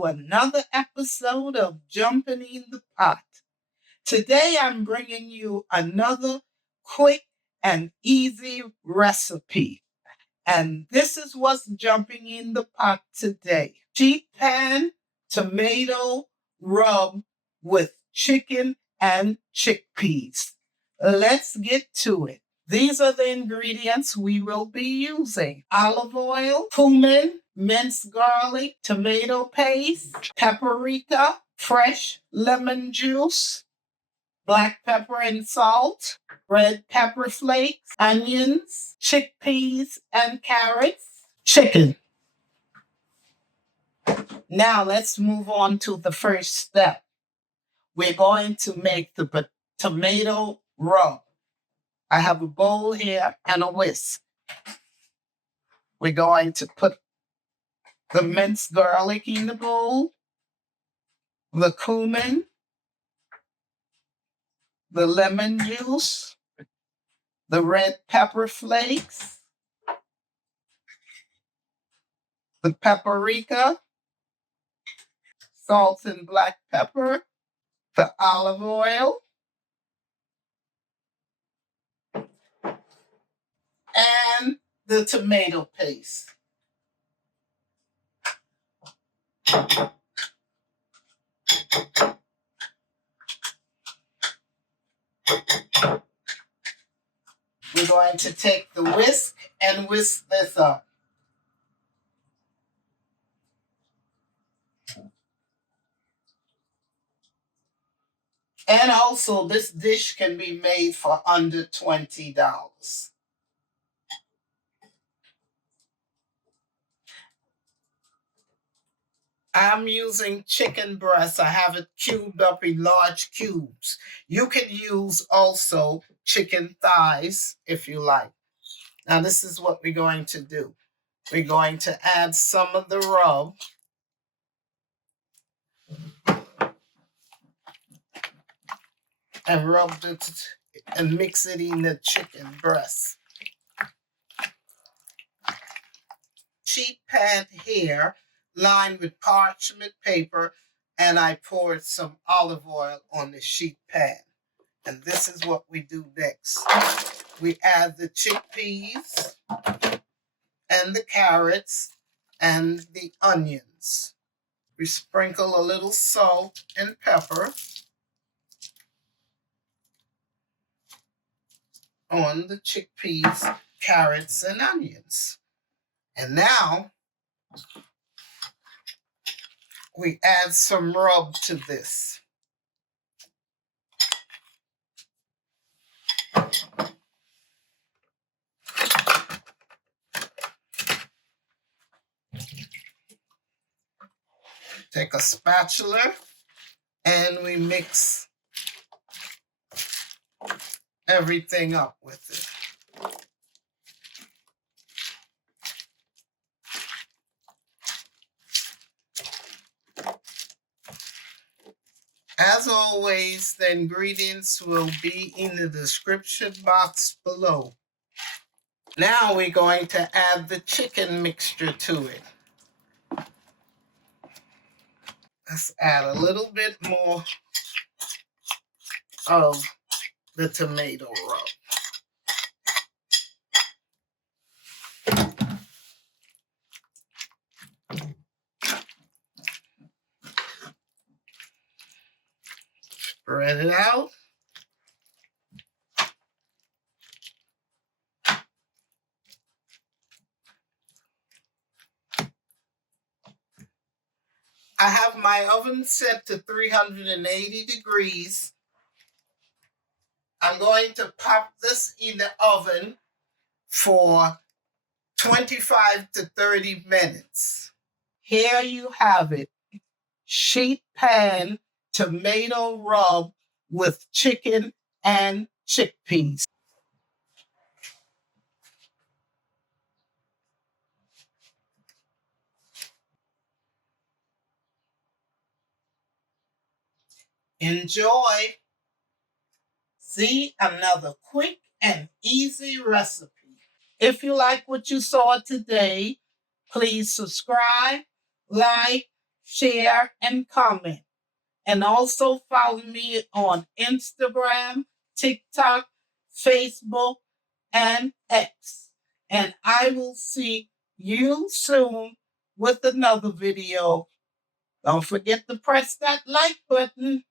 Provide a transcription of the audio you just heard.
to another episode of Jumpin In The Pot. Today I'm bringing you another quick and easy recipe. And this is what's jumping in the pot today. Sheet pan tomato rub with chicken and chickpeas. Let's get to it. These are the ingredients we will be using. Olive oil, cumin, minced garlic, tomato paste, paprika, fresh lemon juice, black pepper and salt, red pepper flakes, onions, chickpeas and carrots, chicken. Now let's move on to the first step. We're going to make the tomato rub. I have a bowl here and a whisk. We're going to put the minced garlic in the bowl, the cumin, the lemon juice, the red pepper flakes, the paprika, salt and black pepper, the olive oil, and the tomato paste. We're going to take the whisk and whisk this up. And also, this dish can be made for under $20. I'm using chicken breast. I have it cubed up in large cubes. You can use also chicken thighs if you like. Now, this is what we're going to do. We're going to add some of the rub. And rub it and mix it in the chicken breast. Sheet pan here, lined with parchment paper, and I poured some olive oil on the sheet pan. And this is what we do next. We add the chickpeas and the carrots and the onions. We sprinkle a little salt and pepper on the chickpeas, carrots, and onions. And now we add some rub to this. Take a spatula and we mix everything up with it. As always, the ingredients will be in the description box below. Now we're going to add the chicken mixture to it. Let's add a little bit more of the tomato rub. Spread it out. I have my oven set to 380 degrees. I'm going to pop this in the oven for 25 to 30 minutes. Here you have it. Sheet pan tomato rub with chicken and chickpeas. Enjoy. See another quick and easy recipe. If you like what you saw today, please subscribe, like, share, and comment. And also follow me on Instagram, TikTok, Facebook, and X. And I will see you soon with another video. Don't forget to press that like button.